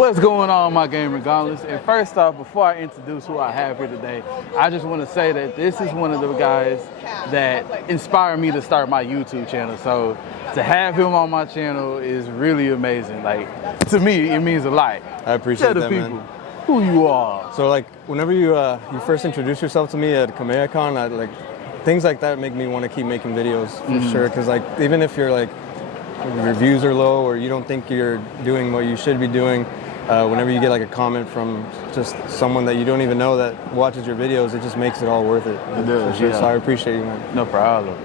What's going on, my gamer gauntlets? And first off, before I introduce who I have here today, I just want to say that this is one of the guys that inspired me to start my YouTube channel. So to have him on my channel is really amazing. Like, to me, it means a lot. I appreciate that, people man. Who you are. So like, whenever you first introduce yourself to me at GamerGauntlet, things like that make me want to keep making videos for sure. Because like, even if your reviews are low or you don't think you're doing what you should be doing, whenever you get like a comment from just someone that you don't even know that watches your videos, it just makes it all worth it. It does, for sure. yeah. So I appreciate you, man. No problem.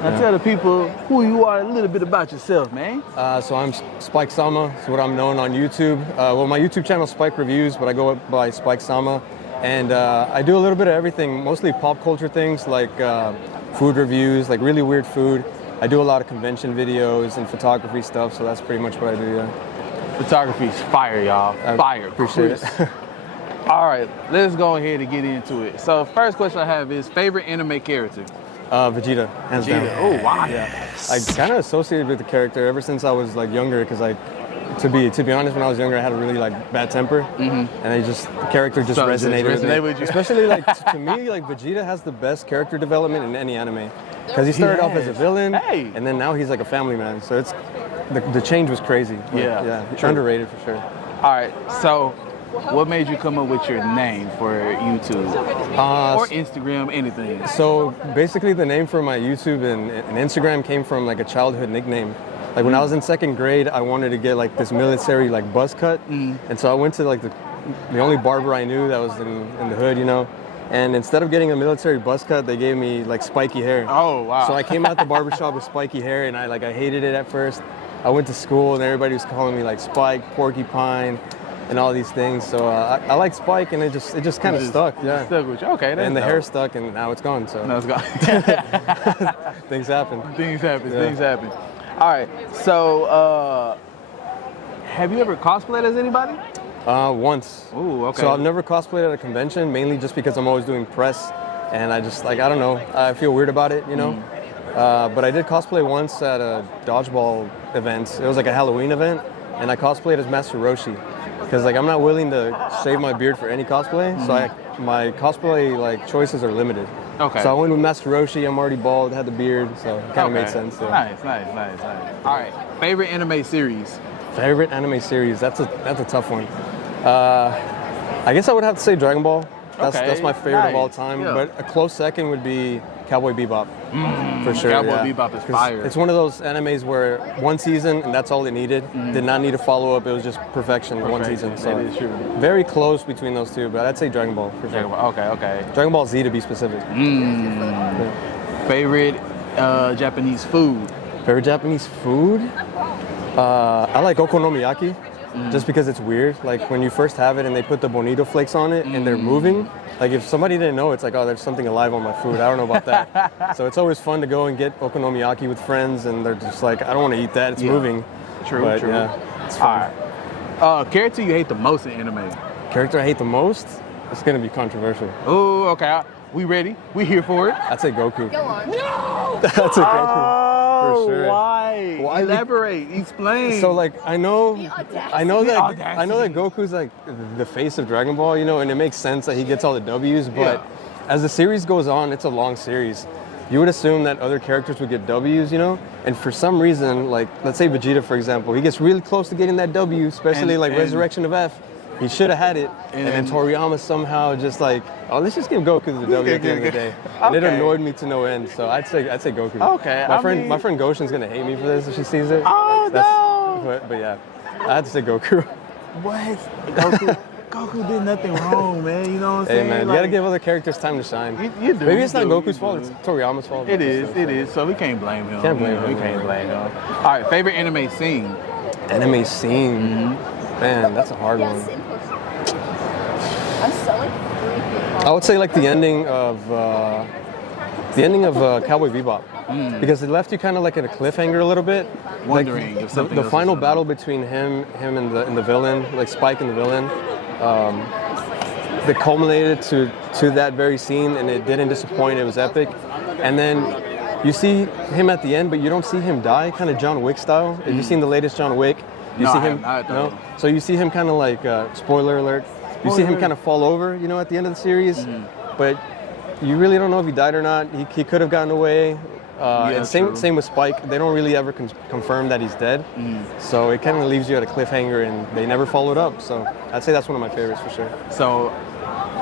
Now tell the people who you are, a little bit about yourself, man. So I'm Spike Sama. That's what I'm known on YouTube. Well, my YouTube channel is Spike Reviews, but I go by Spike Sama. And I do a little bit of everything, mostly pop culture things like food reviews, like really weird food. I do a lot of convention videos and photography stuff, so that's pretty much what I do, yeah. Photography's fire, y'all. Fire. Appreciate it. All right, let's go ahead and get into it. So first question I have is favorite anime character? Vegeta, hands down. Oh, wow. Yeah. I kind of associated with the character ever since I was like younger, because like, to be honest, when I was younger, I had a really like bad temper, and the character just resonated with you. Especially like to me, like Vegeta has the best character development in any anime, because he started off as a villain, and then now he's like a family man. So it's the change was crazy. Yeah, underrated for sure. All right, so what made you come up with your name for YouTube or Instagram, anything? So basically, the name for my YouTube and Instagram came from like a childhood nickname. Like when I was in second grade, I wanted to get like this military like buzz cut, and so I went to like the only barber I knew that was in the hood, you know. And instead of getting a military buzz cut, they gave me like spiky hair. Oh wow! So I came out the barbershop with spiky hair, and I hated it at first. I went to school, and everybody was calling me like Spike, Porcupine, and all these things. So I like Spike, and it just kind of stuck. Yeah, stuck with you. Okay, that's and the dope. hair stuck, and now it's gone. So no, it's gone. Things happen. Things happen. Yeah. Things happen. All right. So, have you ever cosplayed as anybody? Once. Ooh, okay. So I've never cosplayed at a convention, mainly just because I'm always doing press, and I just I don't know, I feel weird about it, you know. But I did cosplay once at a dodgeball event. It was like a Halloween event, and I cosplayed as Master Roshi, because like I'm not willing to shave my beard for any cosplay, so my cosplay like choices are limited. Okay. So I went with Master Roshi. I'm already bald, had the beard, so it kind of made sense. So. Nice. All right. Favorite anime series? Favorite anime series? That's a tough one. I guess I would have to say Dragon Ball. That's my favorite of all time. Yeah. But a close second would be Cowboy Bebop, for sure. Cowboy Bebop is fire. It's one of those animes where one season and that's all it needed. Did not need a follow-up. It was just perfection. One season. So that is true. Very close between those two, but I'd say Dragon Ball for sure. Okay. Dragon Ball Z to be specific. Yeah. Favorite Japanese food? Favorite Japanese food? I like okonomiyaki. Just because it's weird, like when you first have it and they put the bonito flakes on it and they're moving, like if somebody didn't know, it's like, oh, there's something alive on my food. I don't know about that. So it's always fun to go and get okonomiyaki with friends, and they're just like, I don't want to eat that, it's moving. True. Yeah, it's fun. All right. Character you hate the most in anime? Character I hate the most? It's gonna be controversial. Oh, okay. We ready? We here for it? I'd say Goku. Go on. No! I'd say Goku. For sure. Why? Elaborate. Explain. So like I know that Goku's like the face of Dragon Ball, you know, and it makes sense that he gets all the W's, but as the series goes on, it's a long series. You would assume that other characters would get W's, you know? And for some reason, like let's say Vegeta, for example, he gets really close to getting that W, especially Resurrection of F. He should have had it, and then Toriyama somehow just like, oh, let's just give Goku the W at the end of the day. And it annoyed me to no end, so I'd say Goku. Okay. My friend Goshen's gonna hate me for this if she sees it. Oh no! But yeah, I had to say Goku. What? Goku did nothing wrong, man. You know what I'm saying? Hey man, you gotta give other characters time to shine. You do. Maybe it's not Goku's fault; it's Toriyama's fault. It is. So we can't blame him. Can't blame him. We can't blame him. All right. Favorite anime scene? Anime scene. Man, that's a hard one. I'm selling 3 feet. I would say like the ending of Cowboy Bebop, because it left you kind of like at a cliffhanger a little bit. Wondering like, if something the final battle between him and the villain, like Spike and the villain, that culminated to that very scene, and it didn't disappoint. It was epic, and then you see him at the end, but you don't see him die, kind of John Wick style. If you've seen the latest John Wick, You No, see I him? have not, No. though. So you see him kind of like spoiler alert. You see him kind of fall over, you know, at the end of the series, but you really don't know if he died or not. He could have gotten away. And same with Spike. They don't really ever confirm that he's dead. So it kind of leaves you at a cliffhanger, and they never followed up. So I'd say that's one of my favorites for sure. So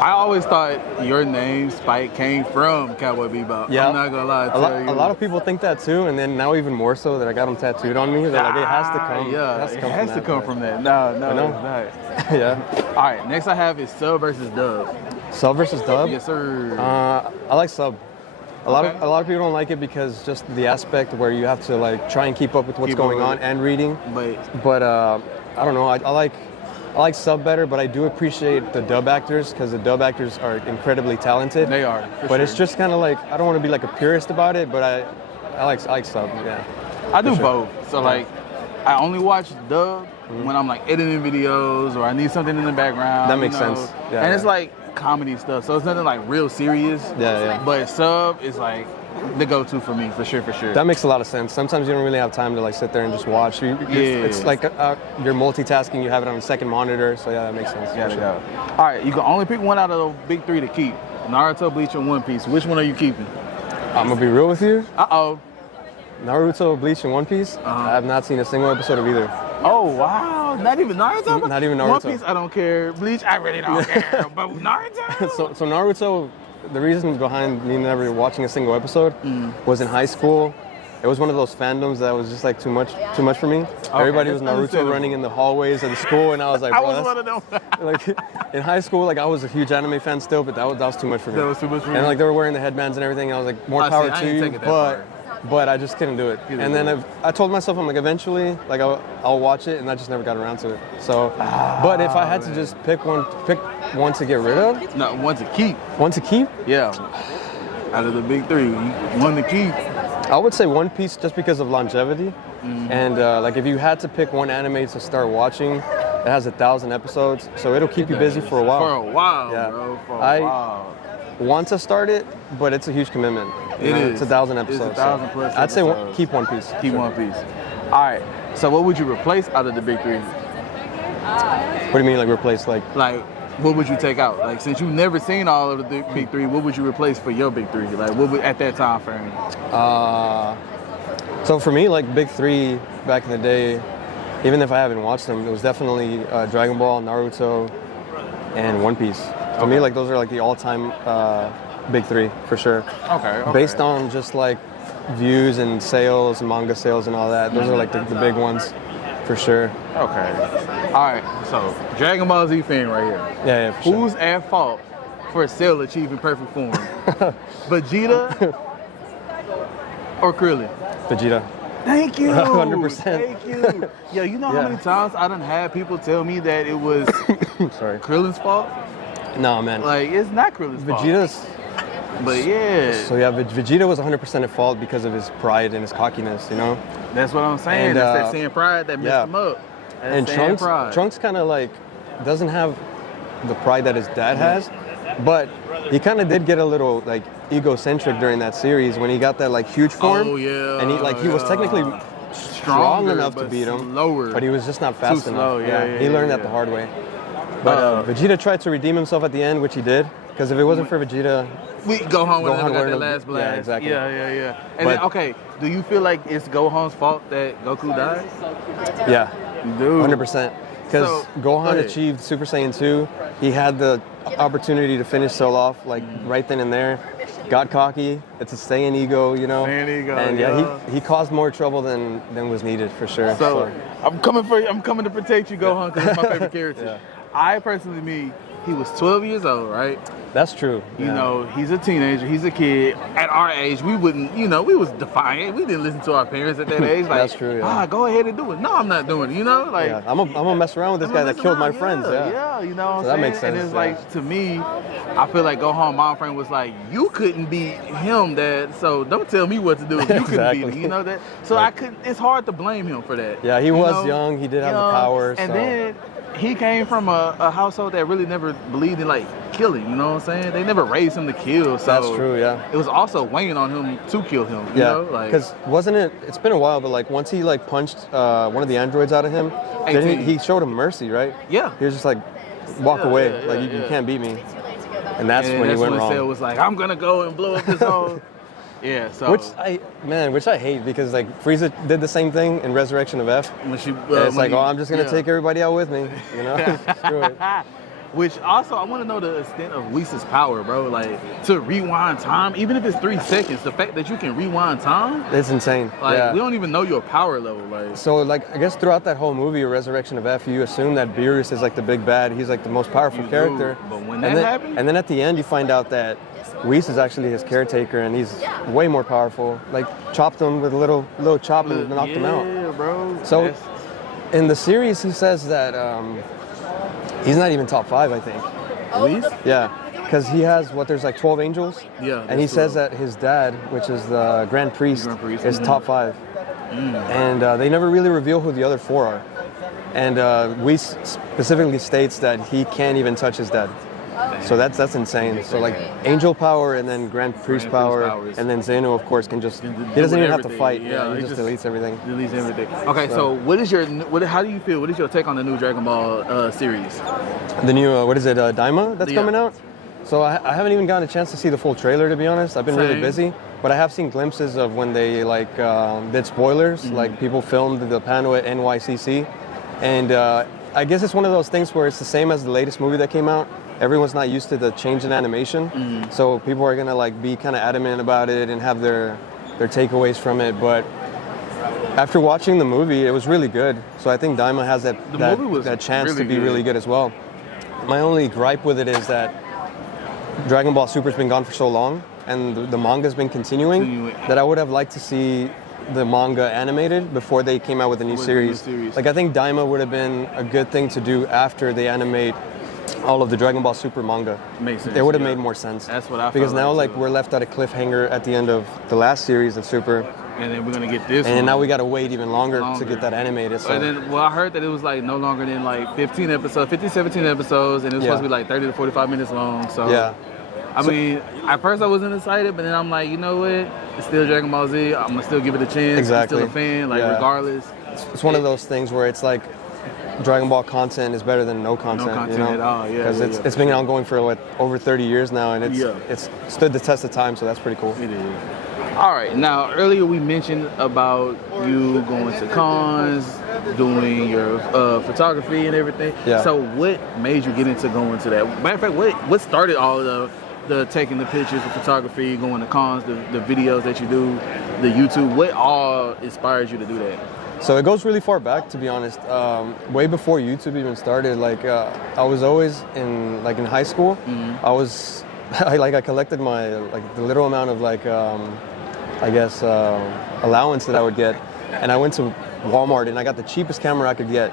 I always thought your name, Spike, came from Cowboy Bebop. Yeah. I'm not going to lie to you. A lot of people think that too, and then now even more so that I got them tattooed on me. They're like, it has to come. Yeah, it has to come from that. No, it's not. Yeah. All right, next I have is sub versus dub. Sub versus dub? Yes, sir. I like sub. A lot of people don't like it because just the aspect where you have to like try and keep up with what's going on and reading. But I don't know. I like sub better, but I do appreciate the dub actors because the dub actors are incredibly talented. They are. But it's just kind of like I don't want to be like a purist about it, but I like sub. Yeah. I do both. So like, I only watch dub when I'm like editing videos or I need something in the background. That makes sense. Yeah. And it's like comedy stuff, so it's nothing like real serious. Yeah. But sub is like the go-to for me, for sure. That makes a lot of sense. Sometimes you don't really have time to like sit there and just watch. It's like you're multitasking. You have it on a second monitor, so yeah, that makes sense. Yeah. All right, you can only pick one out of the big three to keep: Naruto, Bleach, and One Piece. Which one are you keeping? I'm gonna be real with you. Naruto, Bleach, and One Piece. I have not seen a single episode of either. Oh wow! Not even Naruto. Not even Naruto. One Piece, I don't care. Bleach, I really don't care. But Naruto. So Naruto. The reason behind me never watching a single episode was in high school. It was one of those fandoms that was just like too much for me. Everybody was Naruto running in the hallways of the school, and I was like, I was one of them. Like in high school, like I was a huge anime fan still, but that was too much for me. That was too much for me. And like they were wearing the headbands and everything, and I was like, more power to you, but I just couldn't do it. And then I told myself, I'm like, eventually, like I'll watch it, and I just never got around to it. So, but if I had to just pick one to get rid of, no, one to keep. One to keep? Yeah. Out of the big three, one to keep. I would say One Piece just because of longevity. And like if you had to pick one anime to start watching, it has 1,000 episodes, so it'll keep you busy for a while. For a while, yeah. bro. For a while. Want to start it, but it's a huge commitment. It's 1,000 episodes. It's 1,000 plus I'd say keep One Piece. Keep One Piece. All right. So what would you replace out of the big three? What do you mean, like replace? Like what would you take out? Like since you've never seen all of the big three, what would you replace for your big three? Like what would at that time frame? So for me, like big three back in the day, even if I haven't watched them, it was definitely Dragon Ball, Naruto, and One Piece. For me, like those are like the all-time big three for sure. Okay. Based on just like views and sales, manga sales, and all that. Those are like the big ones for sure. Okay. All right. So Dragon Ball Z fan right here. Yeah, for sure. Who's at fault for Cell achieving perfect form? Vegeta or Krillin? Vegeta. Thank you. 100%. Thank you. Yo, you know how many times I done had people tell me that it was Krillin's fault? No, man. Like, it's not Krillin's fault. Vegeta's. But yeah. So yeah, Vegeta was 100% at fault because of his pride and his cockiness, you know? That's what I'm saying. It's that same pride that messed him up. And Trunks kind of like doesn't have the pride that his dad has, but he kind of did get a little like egocentric during that series when he got that like huge form. Oh yeah. And he was technically strong enough to beat him, but he was just not fast enough. He learned that the hard way. But Vegeta tried to redeem himself at the end, which he did. Because if it wasn't for Vegeta, Gohan would have got that last blast. Yeah, exactly. Yeah. And then, okay, do you feel like it's Gohan's fault that Goku died? Yeah, you do. 100%. Because Gohan achieved Super Saiyan 2. He had the opportunity to finish Cell off like right then and there. Got cocky. It's a Saiyan ego, you know. Saiyan ego. And he caused more trouble than was needed for sure. So I'm coming for you. I'm coming to protect you, Gohan, because it's my favorite character. I personally he was 12 years old, right? That's true. You know, he's a teenager, he's a kid. At our age, we wouldn't, we was defiant. We didn't listen to our parents at that age. Like, that's true, go ahead and do it. No, I'm not doing it, Like, I'm gonna mess around with this guy that killed my friends. Yeah, you know what I'm saying? That makes sense. And it's like, to me, I feel like Gohan, my friend, was like, you couldn't beat him, Dad, so don't tell me what to do if you couldn't beat him, that? So I couldn't, it's hard to blame him for that. Yeah, he was young, he did have the power. And then he came from a household that really never believed in like killing. You know what I'm saying? They never raised him to kill. So that's true. Yeah. It was also weighing on him to kill him. You know? Like, because wasn't it? It's been a while, but like once he like punched one of the androids out of him, then he showed him mercy, right? Yeah. He was just like, walk away, like you can't beat me. And that's when he went wrong. Cell was like, I'm gonna go and blow up this whole. Yeah, so which I hate because like Frieza did the same thing in Resurrection of F. When she, it's like, I'm just gonna take everybody out with me, you know? Screw it. Which also, I want to know the extent of Whis' power, bro. Like to rewind time, even if it's 3 seconds, the fact that you can rewind time, it's insane. Like we don't even know your power level. Like so, like I guess throughout that whole movie, Resurrection of F, you assume that Beerus is like the big bad. He's like the most powerful character. But when that happens, and then at the end, you find out that Whis is actually his caretaker, and he's way more powerful. Like chopped him with a little chop and knocked him out. Yeah, bro. So in the series, he says that he's not even top 5, I think. Whis? Yeah, because he has there's like 12 angels. Yeah. And he says that his dad, which is the Grand Priest, is top 5. And they never really reveal who the other 4 are. And Whis specifically states that he can't even touch his dad. So that's insane. So like angel power and then Grand Priest power, and then Zeno of course can just he doesn't even have to fight. Yeah, he just deletes everything. Deletes everything. Okay, so how do you feel? What is your take on the new Dragon Ball series? The new Daima that's coming out? So I haven't even gotten a chance to see the full trailer, to be honest. I've been really busy, but I have seen glimpses of when they like did spoilers. Like people filmed the panel at NYCC, and I guess it's one of those things where it's the same as the latest movie that came out. Everyone's not used to the change in animation, so people are gonna like be kind of adamant about it and have their takeaways from it. But after watching the movie, it was really good. So I think Daima has that chance to be really good as well. My only gripe with it is that Dragon Ball Super's been gone for so long, and the manga's been continuing, that I would have liked to see the manga animated before they came out with a new series. Like I think Daima would have been a good thing to do after they animate all of the Dragon Ball Super manga. Makes sense. It would have made more sense. That's what I felt because now like we're left at a cliffhanger at the end of the last series of Super. And then we're gonna get this. And now we gotta wait even longer to get that animated. So. And then, I heard that it was like no longer than like 17 episodes, and it was supposed to be like 30 to 45 minutes long. So yeah. I mean, at first I wasn't excited, but then I'm like, you know what? It's still Dragon Ball Z. I'm gonna still give it a chance. Exactly. I'm still a fan, regardless. It's one of those things where it's like Dragon Ball content is better than no content. No content at all, yeah. Because it's been ongoing for over 30 years now, and it's stood the test of time, so that's pretty cool. It is. All right, now earlier we mentioned about you going to cons, doing your photography and everything. Yeah. So what made you get into going to that? Matter of fact, what started all of the taking the pictures, the photography, going to cons, the videos that you do, the YouTube? What all inspires you to do that? So it goes really far back, to be honest. Way before YouTube even started, like I was always in high school. I collected my the little amount of allowance that I would get, and I went to Walmart and I got the cheapest camera I could get,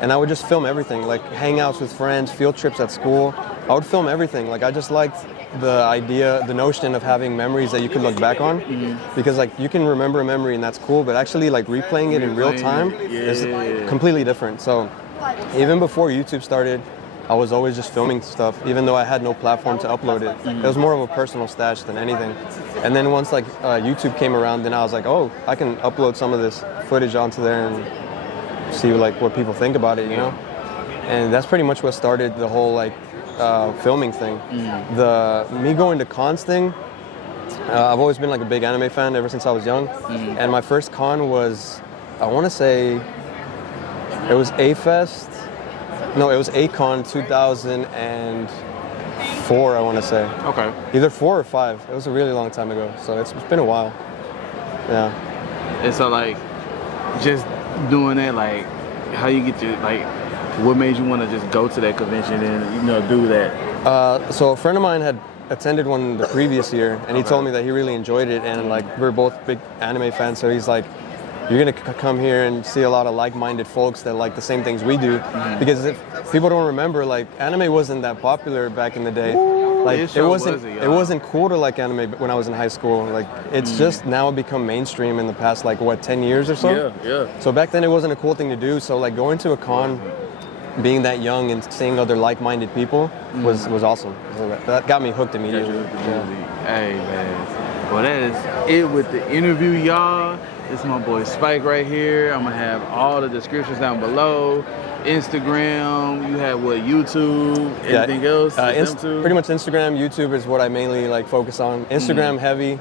and I would just film everything, like hangouts with friends, field trips at school. I would film everything. Like I just liked the notion of having memories that you could look back on, because like you can remember a memory and that's cool, but actually like replaying it in real time is completely different. So even before YouTube started, I was always just filming stuff, even though I had no platform to upload it. It was more of a personal stash than anything. And then once YouTube came around, then I was like, oh, I can upload some of this footage onto there and see what people think about it, you know? And that's pretty much what started the whole filming thing. Me going to cons thing, I've always been a big anime fan ever since I was young. And my first con was, I want to say, it was A-Fest. No, it was A-Con 2004, I want to say. Okay. Either 4 or 5. It was a really long time ago, so it's been a while. Yeah. And so, just doing that, how you get to, what made you want to just go to that convention and, do that? So a friend of mine had attended one the previous year, and he told me that he really enjoyed it, and, we're both big anime fans, so he's like, you're going to come here and see a lot of like-minded folks that like the same things we do. Because if people don't remember, anime wasn't that popular back in the day. It wasn't cool to like anime when I was in high school. It's just now become mainstream in the past 10 years or so. Yeah. So back then it wasn't a cool thing to do. So going to a con being that young and seeing other like-minded people was awesome. That got me hooked immediately. Hey, man. Well, that is it with the interview, y'all. It's my boy Spike right here. I'm gonna have all the descriptions down below. Instagram, you have what, YouTube, anything else? Pretty much Instagram, YouTube is what I mainly like focus on. Instagram heavy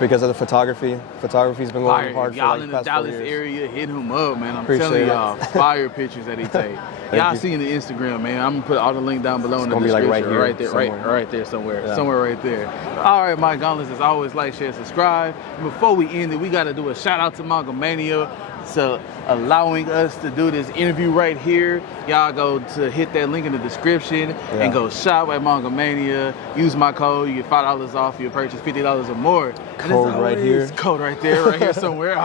because of the photography. Photography's been going hard for y'all like in the the past 4 Dallas years. area, hit him up, man. I'm Appreciate telling it. y'all, fire pictures that he take. Y'all see in the Instagram, man. I'm gonna put all the link down below in the description. Like right there, right there somewhere. Somewhere right there. All right, my gauntlets, as always, like, share, subscribe. And before we end it, we gotta do a shout out to Mania for allowing us to do this interview right here. Y'all go to hit that link in the description and go shop at Mania. Use my code, you get $5 off your purchase, $50 or more. Code right here. Code right here somewhere.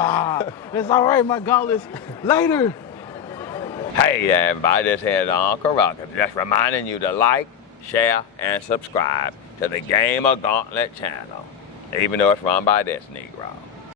That's all right, my gauntlets. Later. Hey everybody, this is Uncle Ruckus. Just reminding you to like, share, and subscribe to the GamerGauntlet channel, even though it's run by this Negro.